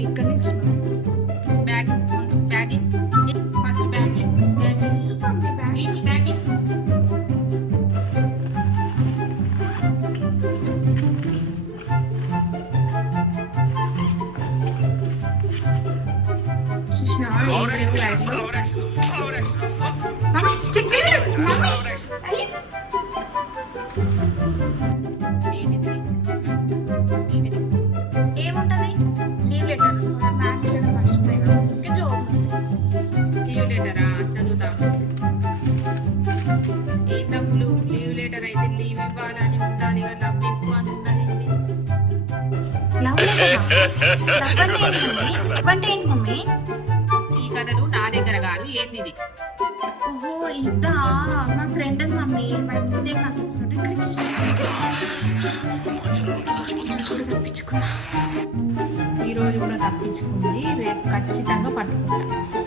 Mummy ఇక్కడ నిల్చున్నాం. Bagging bagging first bagging bagging bagging చూసినా మమ్మీ చికెన్ మమ్మీ ఏముంటది లీవ్ లెటర్ బ్యాంక్ మర్చిపోయినా ఇంకా జాబ్ లీవ్ లెటరా చదువుతా. ఏ తమ్ములు లీవ్ లెటర్ అయితే లీవ్ ఇవ్వాలని ఉండాలి, లవ్ ఇవ్వు అని ఉన్నది. లవ్ అంటే ఏంటి మమ్మీ? ఈ కథలు నా దగ్గర కాదు. ఏంది ఇది? ఓహో ఇదా మా ఫ్రెండ్ మమ్మీ బై మిస్టేక్ నాకు ఇచ్చినట్టు ఇక్కడ తప్పించుకున్నా. ఈ రోజు కూడా తప్పించుకుంది, రేపు ఖచ్చితంగా పట్టుకుంటా.